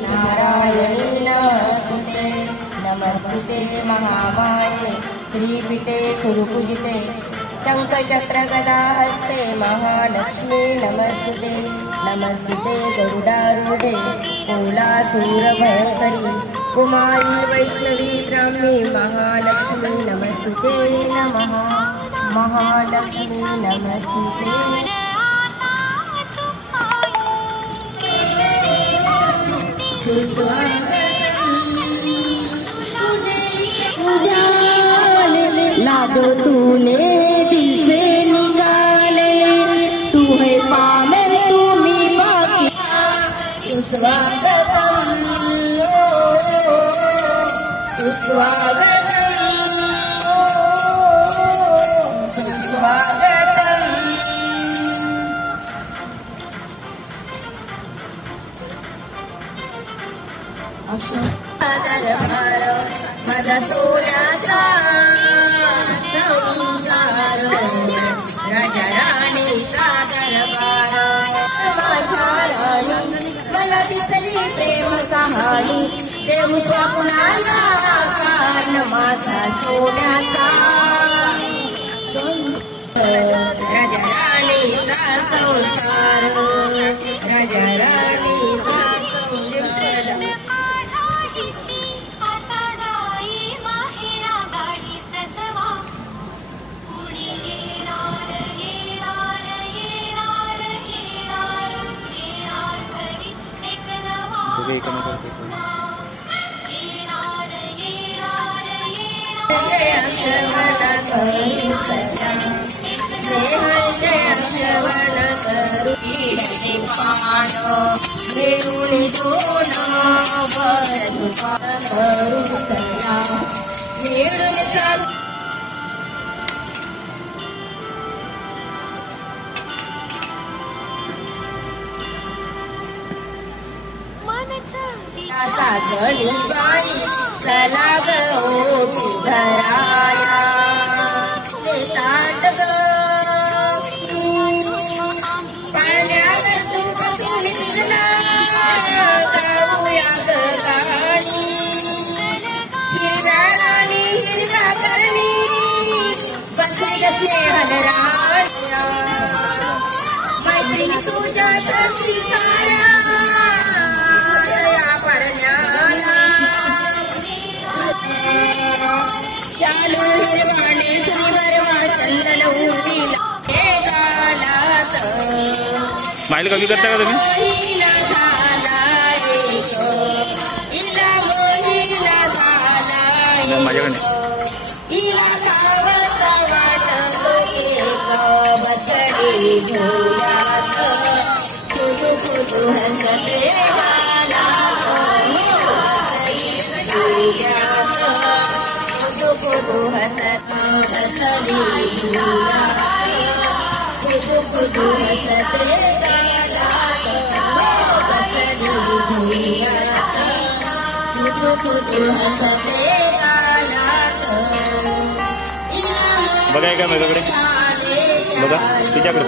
नारायणी नमस्ते नमस्ते महामाये श्रीपीठे सुरपूजिते शंखचक्र गदा हस्ते महालक्ष्मी नमस्ते नमस्ते गरुडारूढे कोलासूरभयंकरी कुमारी वैष्णवी ब्राह्मी महालक्ष्मी नमस्ते नमः महालक्ष्मी नमस्ते लादो तूने दिल से निकाले तू है पामे तू मेरा सुस्वागतम सुस्वागतम सुस्वागतम दरबार माझा सोन्याचा संसार राजा राणीचा दरबार माझ्या राणी मला दिसली प्रेम कहाणी देव स्वप्नाला कारण माझा सोन्याचा राजा राणीचा संसार राजा राणीचा साजली बाई चला ग ओटी भराया ताट ग पाण्यात तू बसून गाऊया ग गाणी हिरव्या राणी हिरव्या करणी बसले ग स्नेहल राण्या मैत्रिणी तुझ्या सारा चालू हिरवाने श्रीवरवा चंदन उडीला गालात स्माइल कमी करता का तुम्ही मोहिला झाला एक इला मोहिला झाला माझ्याकडे इला खावसा वाटतो एक बसडी झोळ्यात खुदू खुदू हसते गालात खुदू हसत हसली खुदू खुदू हसते गालात बसली झोळ्यात खुदू खुदू हसते गालात बघाय का माझ्याकडे बघा तिच्याकडे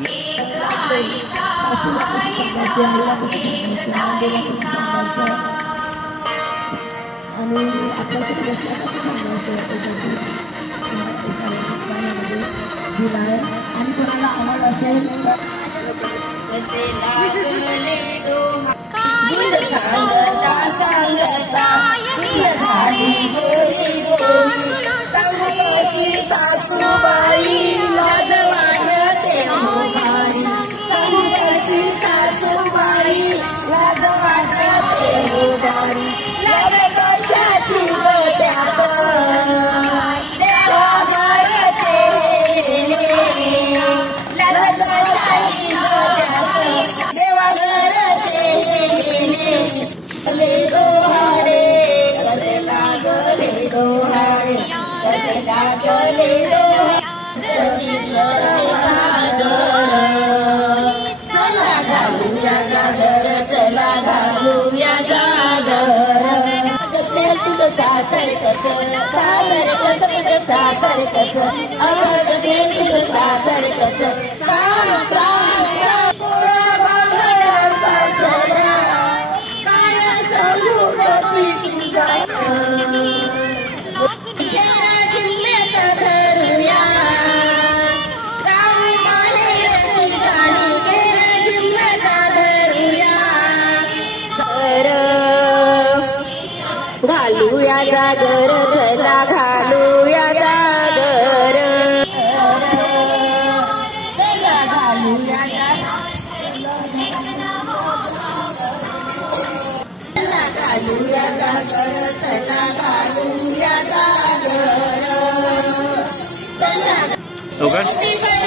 एक सासूला कसं सांगायचं, आईला कसं सांगायचं, मुलीला कसं सांगायचं आणि आपल्या कृष्णाला कसं सांगायचं त्याच्यामध्ये गाण्यामध्ये दिलाय. आणि कोणाला आवड असेल तर सासूबाई लाज वाटते मोहारी, सासूबाई लाज वाटते मोहारी, लाज कशाची गोट्यात देवा घरचे लाज कशाची गोट्यात देवा घरचे ले दोहाडे कसे लागले दोहाडे कसे लागले दोहाडे चला घालूया गागर चला घालूया गागर. कसं तुझं सासर कसं सासर कसं तुझं सासर कसं अगं कसं तुझं सासर कसं घालूया गागर चला घालूया गागर चला घालूया चला घालूया गागर चला घालूया गागर चला.